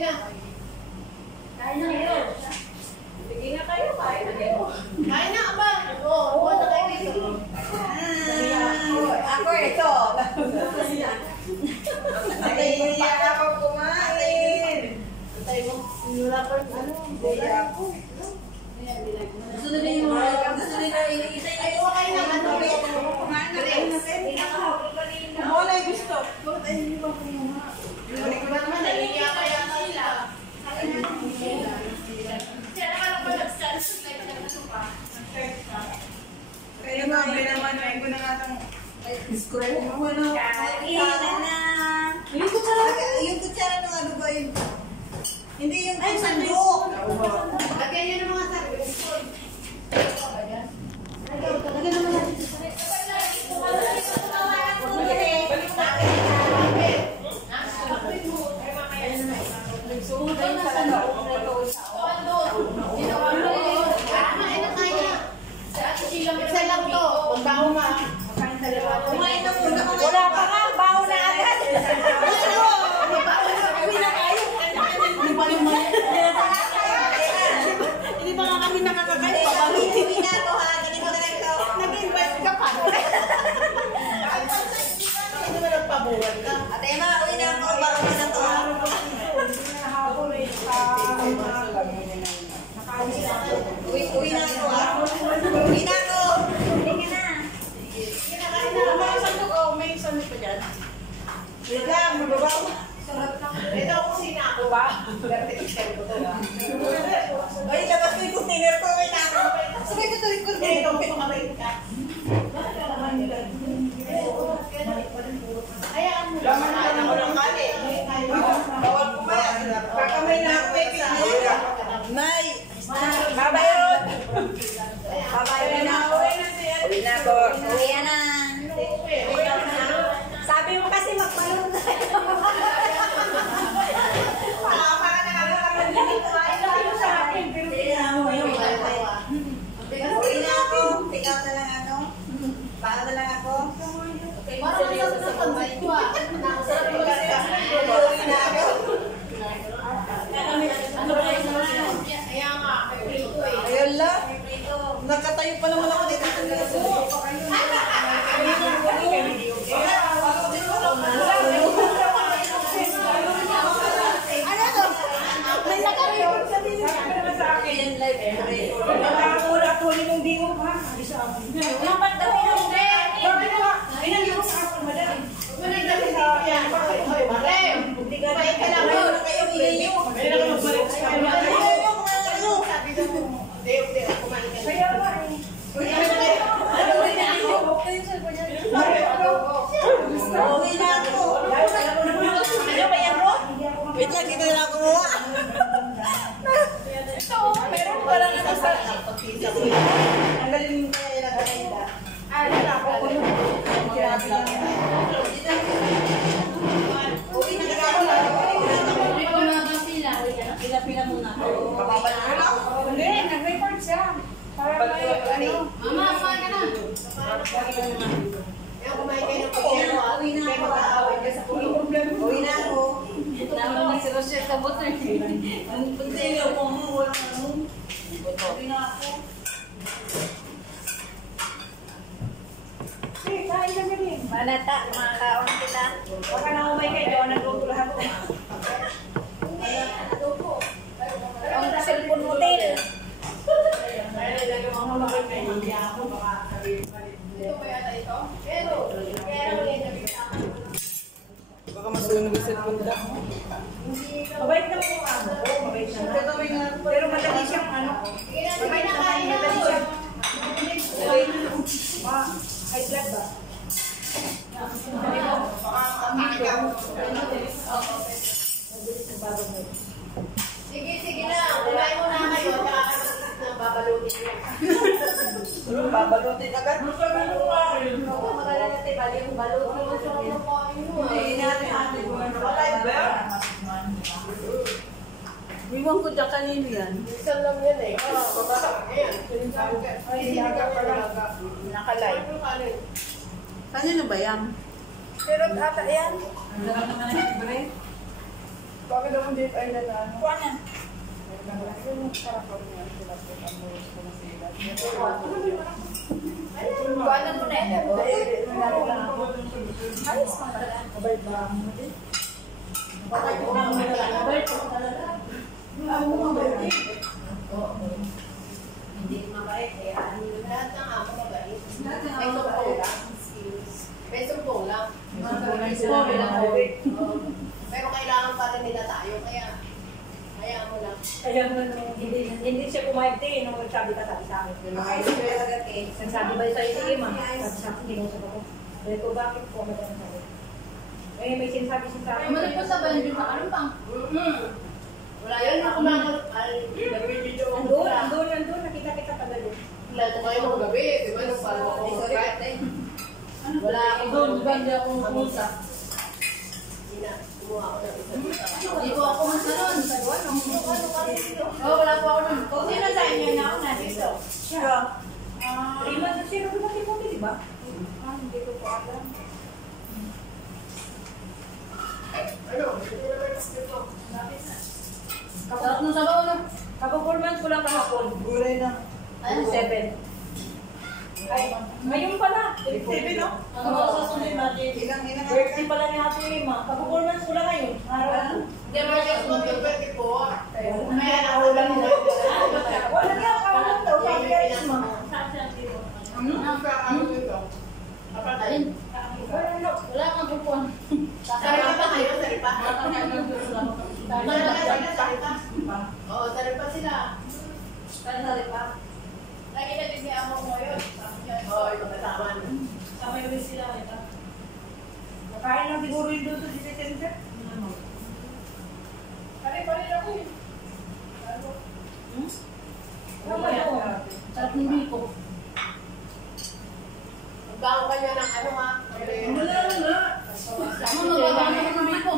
na. Kain na kayo. Sige na kayo, kain na kayo. Kain na, aba. Oo, huwag na kayo dito. Ako ito. Naiiyak ako kumain. Tayo mo, sinula ko yung ano. Naiiyak ako. Gusto na rin yung gusto na rin iniisay. Ay, okay naman. Kumain na rin. Ano na yung gusto? Bakit ay hindi ba kumuha? Balik ba naman, naiiyak kaya sila. Siya naman ako nag-start sa live na ano pa. Kaya naman, ay ko na nga itong square mo. Kain na. Yung kutsara ng ano ba yun? Hindi yung sandok. Lagyan niyo ng mga sarili. Lagyan naman natin sa sarili. Isa lang to. Kung baho ma. Kumain na muna. Wala pa nga. Baho na agad. Hindi pa nga kami nakakakain. Hindi na ito ha. Ganito na lang ito. Nag-invite ka pa. Hindi naman nagpabuhat ka. Ate Emma, uwi na ako. Baka mo na ito ha. Uwi na ako ha. Uwi na ako. Hindi ka na. Kinakain na. May sandok o may sandok pa dyan. Wait lang. Mababaw. Ito ako kusina ako ba? Vertical ko to ba? Ay, labas ko yung container ko. Wait na ako. Sabay ko ito yung container. Ito, pinakabait ka. Hayaan mo. Laman na ako ng kali. Bawal kumain. Kakamay na ako. May picnic. May. Babayot. Babayot na ako. Uwi na ako. Uwi na. Sabi mo kasi magbalon na. Uwi na ako. Tingnan na lang ano. Paano na lang ako? Parang masarap na pag-bite ko ah. Nakasarap ko kasi. Uwi na ako. Ano ba yung naman? Kaya nga, prito eh. Ayun lang. Nakatayo pa naman ako dito sa liso. Ano to? May nakarecord sa din. Yan live. Nakakura ko rin yung diwa pa. Yung pagdating ng Pinag-iwas ako, madam. Managdating dito yan. Bait ka lang. Ayun na kayo, ilayo. Ayun na magbalik sa kanya. Ilayo, kumalayo. Sabi ko, hindi, kumain ka na. Kaya ba eh. Uwi na ako. Uwi na ako. Ano ba yan, bro? Wait lang, dito na ako kumuha. Ito, meron pa lang ito sa... Ang galing kaya yung nagkainda. Wala ako. Uwi na ako lang. Pila muna. Kapabalik ko lang. Hindi, nag-record siya. Para may ano. Mama, saan ka na? Kaya kumain kayo ng pagkero ah. Uwi na ako. Mag-aaway ka sa pulo. Uwi na ako. Naman si Rochelle sa buto. Ang pagdating ako mo, walang ano. Uwi na ako. Sige, kain kami rin. Manata, mga kaon sila. Baka na umay kayo, nagluto lahat ko. Ang cellphone model. Ito ba yata ito? Pero Baka masunog yung cellphone ka. Mabait na po ako. Mabait na. Pero madali siyang ano. Mabait naman, madali siyang. High blood ba? sige na. Kumain mo na kayo. Tsaka babalutin mo. Babalutin agad. Oo, magala natin. Bali yung balutin mo. Hindi natin atin. Wala yung bear. Iwan ko dyan kanino yan. Minsan lang yan eh. Ayan. Nakalive. Kanino ba yan? Pero ata yan. Bakit naman dito ay nalaan? Kuha na. Kuha na muna eh. Alis mo talaga. Mabait ba ang mga din? Hindi mabait. Kaya lahat ng ako mabait. May sumpong lang. May sumpong lang. Pero kailangan pa rin nila tayo. Kaya mo lang. Kaya hindi siya pumayag din nung nagsabi ka sa akin. Nagsabi ba sa'yo, sige ma, sabi sa akin, ginusap ako. Sabi ko, bakit po ako ganun sabi? Eh, may sinasabi siya sa akin. Mali po sa bandyo na ano pang? Wala yan ako na Andun, nakita kita pala doon. Wala ito kayo ng gabi. Di ba nung parang ako wala ako doon. Banda akong pumunta. Hindi na. Kumuha ako ng isa. Hindi po ako masalon. Wala po ako nun. Kung sino sa inyo na ako na dito? Siya. 3 months na siya. Nagpapati po, di ba? Hindi ko po alam. Ano? Hindi naman ito. Lapit na. Sarap nung sabaw na. Kapag 4 months ko lang kahapon. Gulay na. Ano? 7. Ay, ngayon pala. 7, no? Ano sa sunod natin? Ilang Birthday pala ni Ate Lima. Kapag 4 months ko lang ngayon. Araw. Hindi naman siya sumunod 24. Kaya Wala niya. Wala niya. Kawalan daw. Sabi ka rin, ma. Ano ito? Alin? Wala kang kupon. Saripa pa kayo? Saripa? Oo, saripa sila. Saripa? Lagi na din ni Amo mo yun. Oo, yung kasama. Sama yung sila. Nakain lang siguro yung doon sa City Center. Pare-pare ako yun. Tama doon. Sarap ng biko. Magbago ka niya ng ano ha? Wala na. Ano magbago ng biko?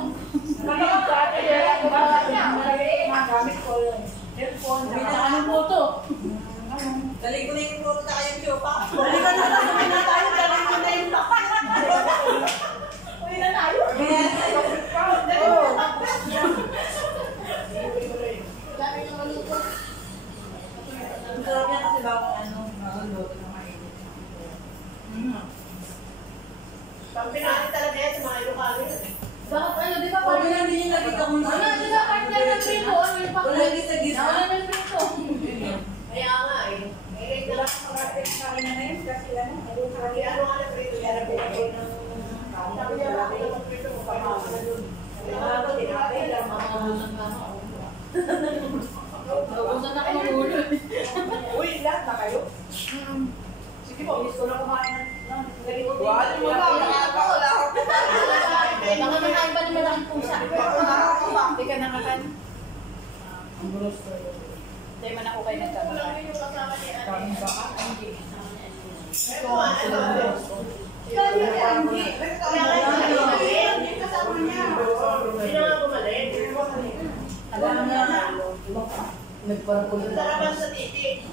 Magamit ko yung cellphone. Ano po to? Dali ko na yung puro na kayong chopa. Dali ka na lang na tayo. Dali ko na yung tapan. Uwi na tayo. Dami ng maluto. Ang sarap yan kasi bago maluto na mainit. Pampinali talaga yan sa mga Ilocano yun. Bakit ano, di ba Pag parang... hindi niya nakita kung Ano, di ba partner ng prito? Ano yung wala pakla? gisa-gisa. Wala ng prito. Kaya nga eh. May rate na lang. Kami na ngayon kasi ano. Kasi ano nga na prito? Yan ang pinagay ng... Sabi niya lang ako ng prito mo pa mga doon. Naubusan ako ng ulo. Uy, lahat na kayo? Sige po, miss ko na kumain ng... Wala mo ba? Wala ako. Baka makain ba naman ang pusa? Hindi ka nakakain. Hindi man ako kayo nagkakakain. Alam niya. Nagparapulit. Sarapan sa titi.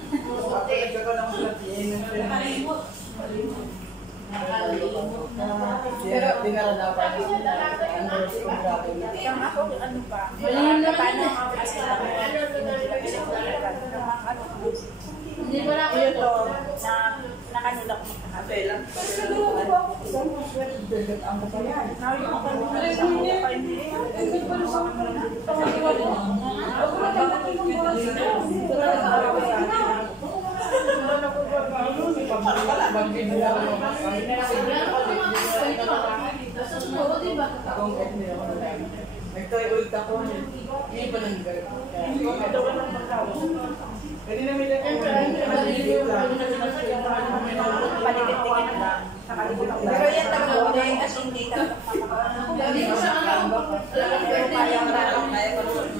Pero di na dapat. Yung ako, ano pa? Paano ako kasi Hindi mo lang yun to, na nakanulak mo. Okay lang. Ang pa yan. Yung ako, sa susunod, di ba? Nagtry ulit ako. Hindi pa nang galit. ito ka ng pagkawa. Pwede na may lang. Palikit-tikit na. Pero yan talaga wala yung as hindi talaga. Hindi ko siya alam.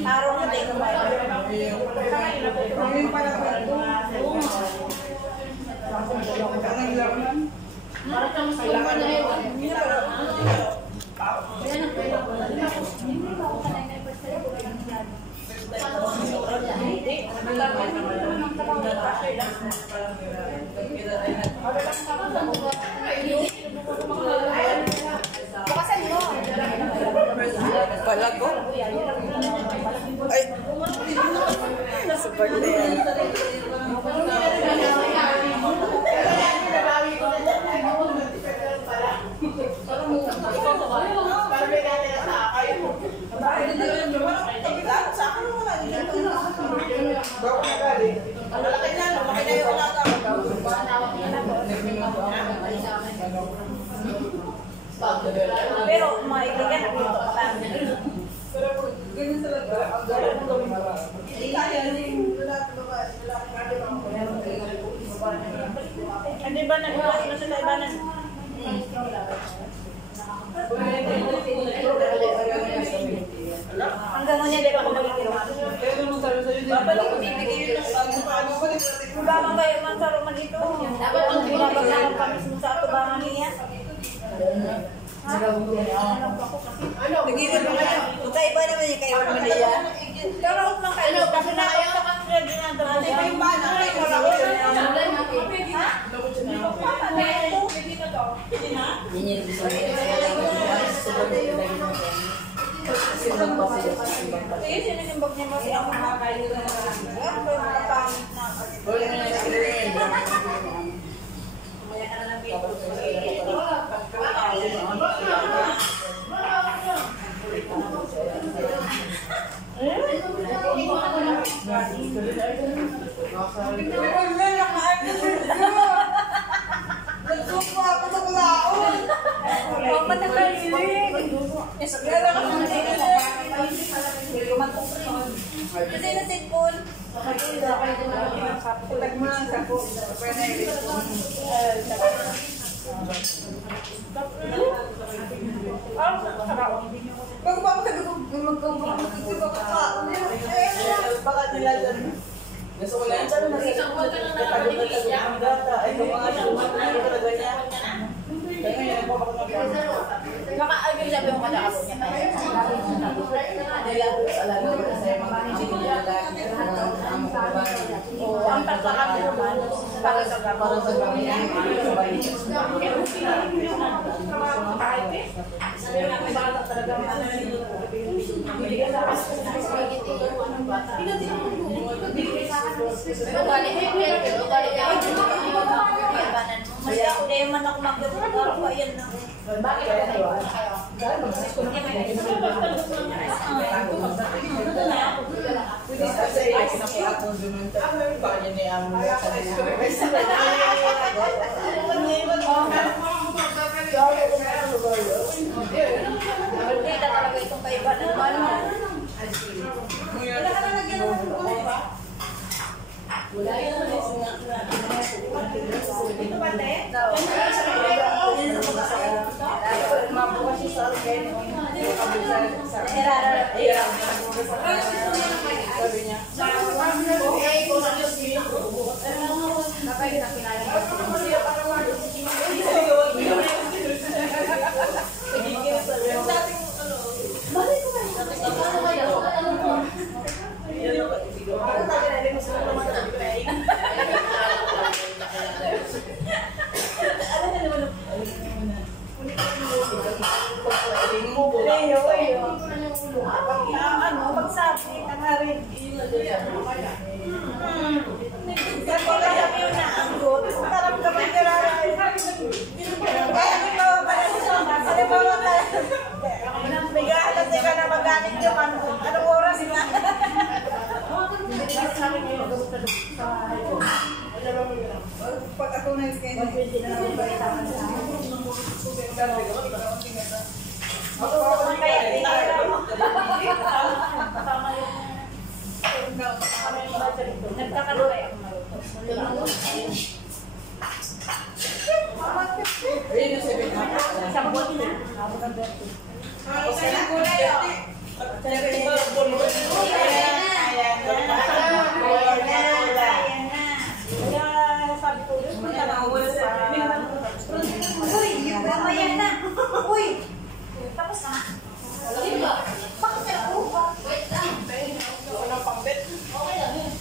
Araw na tayo kumain. Ngayon pala ko. Parang kang silver na ewan. Ayan ang pwede ko. Pala ko. Ay! Support na yan. Pero maibigan ako ito pa. Hindi ba nag-iwas na sila ibanan? Hanggang niya, di ba ako magigirawa? Babalik ko Babang kayo man sa Roma dito. Dapat ang pinabagyan kami sa atubangan niya. Nag-iwan naman yan. Magkaiba naman yung kaiwan mo niya. Pero huwag lang kayo. Kasi nakita ka nila din ang dami. Ito yung banang kayo. Wala ko siya na. Ayun, sinisimbag niya kasi ako nakakain nila na lang. Kumaya ka na lang dito. Nagsupo ako sa kulaon. Mama na kayo eh. Kasi na cellphone. Pulag mo lang sa po. Bago pa ako magkakasin ko kakaon. Baka nila dyan. Nasa wala yan sabi na Isang buwan ka lang nakakalimutan niya. ang data. Ay, kung mga sumat na ito talaga niya. Kaya ngayon, Baka ay sabi mo madakapon niya tayo. Ang tasakan naman para sa Masya ako na yung manak magdadaro pa yan na. Bakit kayo? Hindi na talaga itong kaiba ng malam. Wala ka na lagyan naman ng kulay ba? Wala yun. Ito ba tayo? Sabi niya. Pagsabi, tangarin. Kasi wala kami yun na ang good. Parang kami kararay. Bigahalas ka na magalit naman. Anong oras na? Pag ako nag-scan, pwede na naman palitan sa Nagkakaroon ako maluto. Isang buwan na. Sabi ko, uy, mamaya na. Uy, tapos na. Bakit ka ako? Wait lang. walang pambit. Okay lang yun.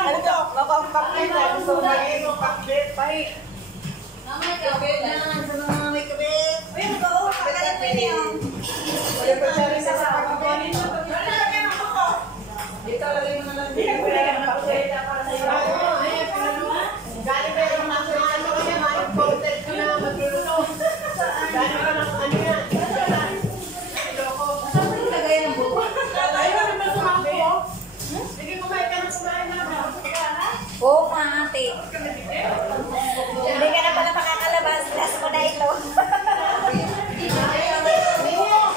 Ano to? Mapang-pambit. Gusto ko magiging pambit. Mamay ka. Okay lang. Sa mga may kabit. Uy, mag-o, kakalit mo niya. Wala pa Hindi ka na pala makakalabas. Last mo na ito.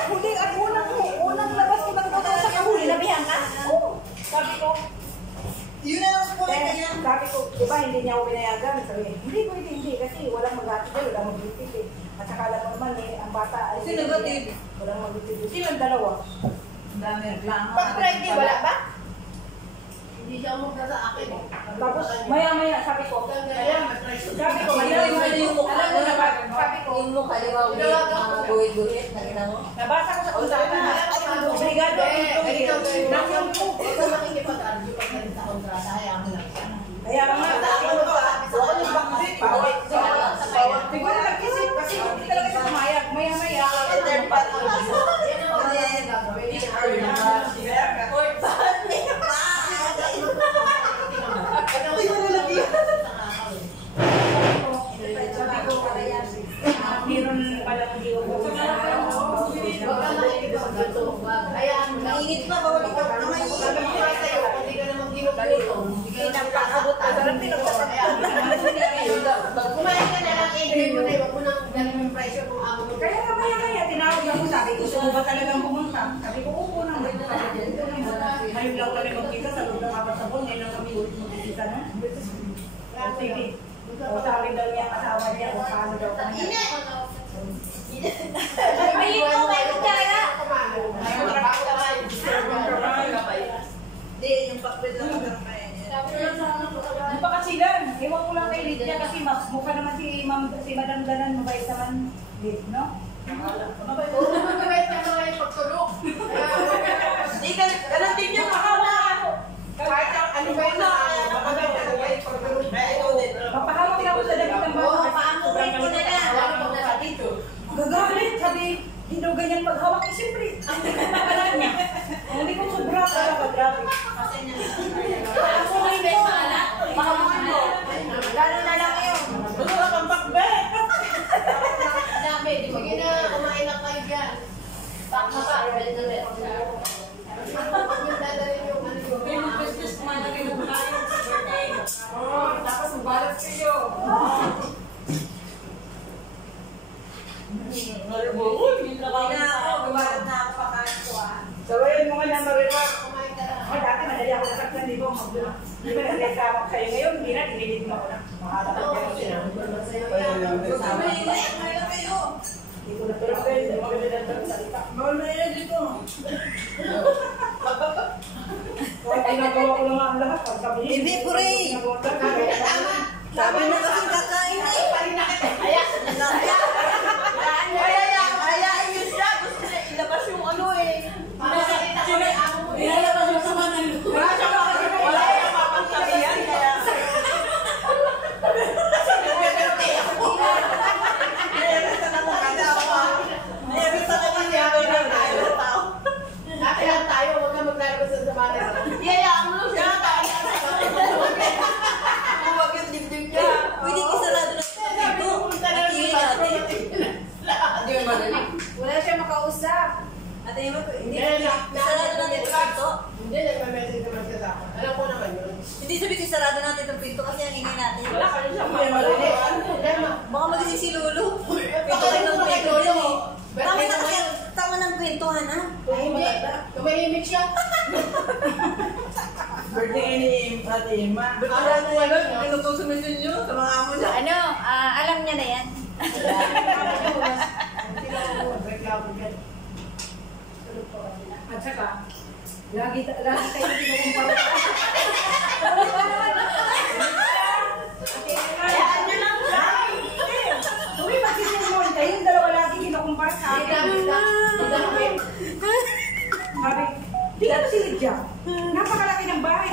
Huli at unang labas ko ba sa kahuli? Nabihan ka? Oo. Sabi ko, Yun na lang po kanya. sabi ko, di ba hindi niya ako pinayagan? Sabi, hindi pwede, hindi. Kasi walang mag-atid, walang mag-atid. At saka alam mo naman ang bata. Sino nag-atid? Walang mag-atid. Silang dalawa. Ang dami reklamo. Pag Friday, wala ba? Hindi siya umugda sa akin. Tapos, maya-maya, sabi ko, Yung mukha, di ba? Buhit-buhit na gina mo? nabasa ko sa kontrata na, obligado ang ito. Huwag ka makikipag-argue pag naging sa kontrata. Hayaan mo lang siya. Kaya nga, siguro nag-isip kasi hindi talaga siya pumayag. Maya-maya, Third party. Yan ang mga gagawin niya. meron pala hindi ko. Huwag ka makikipag-argue. Hayaan mo lang. Mainit pa, bawal ikaw na mainit. Sabi ko nga sa'yo, kung hindi ka naman ginugutom, hindi ka naman Napakabot ka. Sarap kumain ka na lang, enjoy mo na, huwag mo nang galing yung pressure kung ako mo. Kaya nga maya-maya, tinawag ako, sabi ko, gusto mo ba talagang pumunta? Sabi ko, upo na. Ngayon lang kami magkita sa loob ng apat na buwan, ngayon lang kami ulit magkita na. O sige. O sabi daw niya, asawa niya, o paano daw kami. Ay, ito, may kaya. Hindi, yung pakbet lang ang kaya niya. Ano pa kasi lang? Ewan ko lang kay Lydia kasi mukha naman si Madam Danan, mabait naman. No? Oo, mabait ka naman yung pagtulog. Hindi ka, ganun din yun. Kahit ano ba yun na, mabait ka naman yung pagtulog. Papahawak na ako sa damit ng bata. Oo, paamurin ko na lang. Wala ka na dito. Gagalit, sabi, hindi daw ganyan paghawak. Eh, siyempre, ang likod na pala niya. Hindi ko sobra talaga, grabe. Ako na hindi ko alam. Pahawakan mo. Lalo na lang yun. Gusto ka pang pakbet. Dami, di ba? Sige na, kumain na kayo dyan. Pak na pa, balik na balik. Yung dadalhin yung ano yung business man na ginagawa sa birthday. tapos mabalat kayo. Hindi na ako, gumarat na ako pakain ko ah. Sabayin mo nga na mariwag. Kumain ka na. Dati madali ako nasaktan, di ba? Di ba nagreklamo kayo ngayon? Hindi na, dinilig mo ako na. Mahalap Oo, kayo sila. sa'yo yan. Sabi nila, kumain na kayo. Hindi ko na pero kayo, hindi mo magandang salita. Bawal na yun dito. Kaya ginagawa ko lang ang lahat. Pagsabihin. Hindi, Puri. Tama. Sabi na kasi kakain na eh. Parin na kita. Ayan. Hayaan niyo siya. Gusto niya ilabas yung ano eh. Para makita ko yung amo mo. Ilalabas yung sama ng lupa. Wala yung mapagsabihan. Kaya... Dati lang tayo, huwag ka maglalabas sa sabana. Yayaan mo siya. Huwag yung dibdib niya. Pwede isarado na dito. Natingin natin. Hindi mo madali. Wala siya makausap. Ate, hindi isarado natin ito pinto. Hindi, nagpa-message naman siya sa akin. Alam ko naman yun. Hindi sabi ko isarado natin itong pinto kasi ang ingay natin. Wala ka rin siya Hindi, malali. Baka magising si Lulu. Baka rin naman kay Lolo. Tama na kasi, tama ng kwentuhan ha. Hindi, tumahimik siya. Birthday ni Ate Emma. Alam mo yun, no? Ano itong sumisin nyo sa mga amo niya? Ano, alam niya na yan. At saka, lagi kayo kinukumpara. Hayaan nyo lang siya. Tuwi magsisimon, kayong dalawa lagi kinukumpara sa akin. Sabi, tingnan mo si Lydia. Napakalaki ng bahay.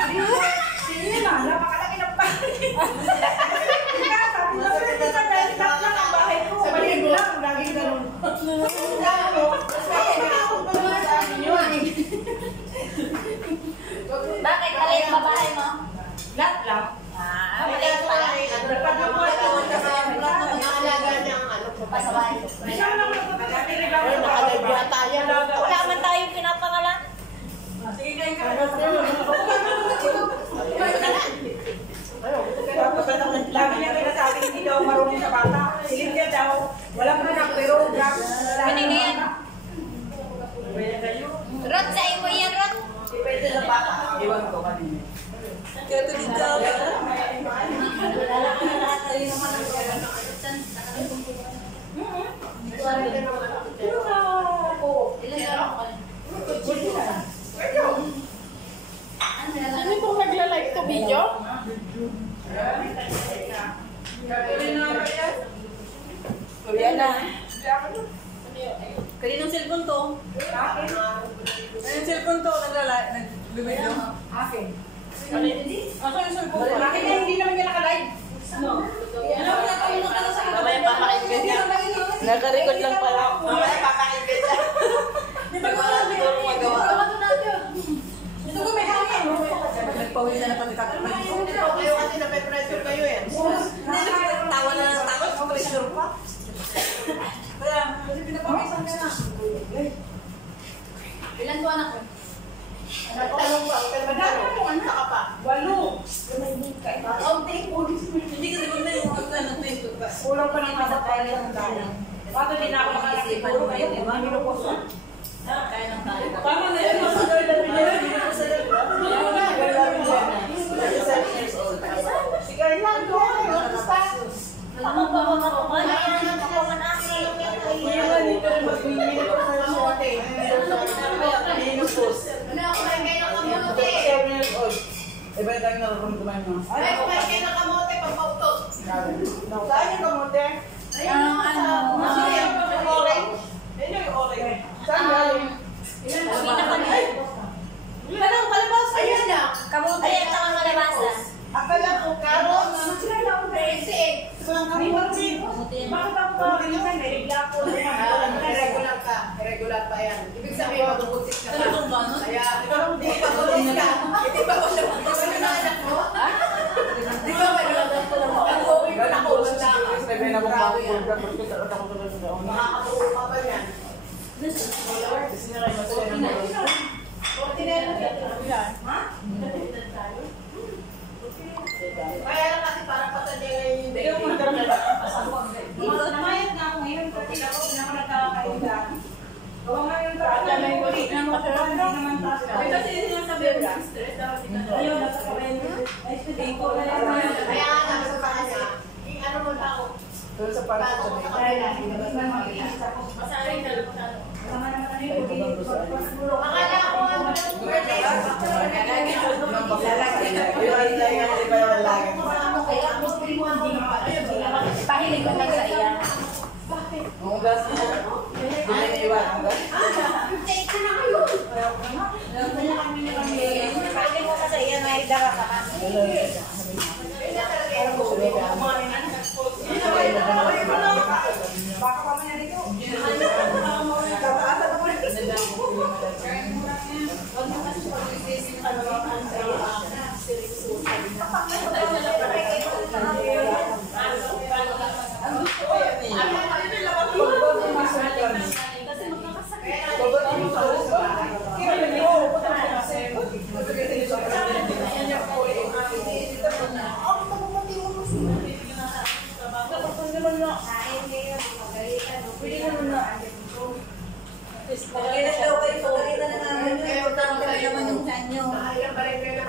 Sige na, napakalaki ng bahay. Kaya sabi mo, pwede sa dahil lang ang bahay ko. Balik lang, lagi ganun. Bakit? Alin ang babae mo? Lahat lang. Maliit pa lang. Naalaga niya ang ano, Pasaway. Isa lang Pero nakadagbuhan tayo. Wala man tayong pinapangalan. Sige kayo ka. Ito na bata. Iwan ko kanina. Kaya ito dito. Ano itong nagla-like to video? Kuya na. Kaninong cellphone to? Yung cellphone to, nagbibidyo. Akin. Asa yung cellphone ko? Akin na hindi naman niya naka-live. No. Mamaya papakinggan niya. Naka-record lang pala. Mamaya papakinggan niya. Di ba wala siguro magawa? Ito ko may hangin. Nagpawisan na kami kakapag. Kayo kasi na-pressure kayo eh. Hindi, tawa na ng tawa. Pressure pa. Kaya, kasi pinapawisan ka na. Ilan ko anak ko? Nagtanong pa, magtanong ka pa. 8. Hindi kasi kung na yung mga nag-Facebook pa. Kulang pa ng masakay ng tayo. Bakit din ako makaksiguro kayo, di ba? Minupos na. Kaya ng tayo. Tama na yun, masagal na rin yun. Sige lang, doon. Ako pa ako man aki. Iwan dito rin magbibili ko sa kamote. Minupos. Ano ako kumain kayo ng kamote? 7 years old. Iba yung tayo naroon kumain mo. Ay, kumain kayo ng kamote pag pautot. Saan yung kamote? Ayun, yung orange. Ayun yung orange. Saan galing? Anong kalabasa? Ayun na. Kamuti at saka kalabasa. Akala ko carrots. Kasi Bakit ako ba minsan nirigla ko? regular ka. Regular pa yan. Ibig sabihin, mabubutik ka pa. Kaya, hindi pa bubutik ka. Hindi pa wala yung anak mo? Di ba wala? Ang COVID ko na kulang lang. Grabe yan. Makakatuwa ka ba yan? Ordinary yan. Ha? Kaya lang kasi parang pasadya ngayon yung baby. Mayat nga ako ngayon kasi ako na nagkakaida. Gawa ngayon ka. At may kulit ng masarap hindi naman taas ka. Kasi sinasabi ko, stress daw. Ayun, nasa kawen. Ay, studying ko. Kaya nga naman sa kanya, ano mo na ako? Doon sa parang sa Masaring na lang sa ano. Sama naman ano yung Akala ko ano birthday. pahilig ko lang sa iya. Ang gas mo. Iwan ang gas. Take na kayo. Pahilig ko sa iya na idara ka. Baka pa man yan ito. Pagkita daw kayo, pagkita na naman yung importante naman yung sa inyo. Ayaw, balik kayo.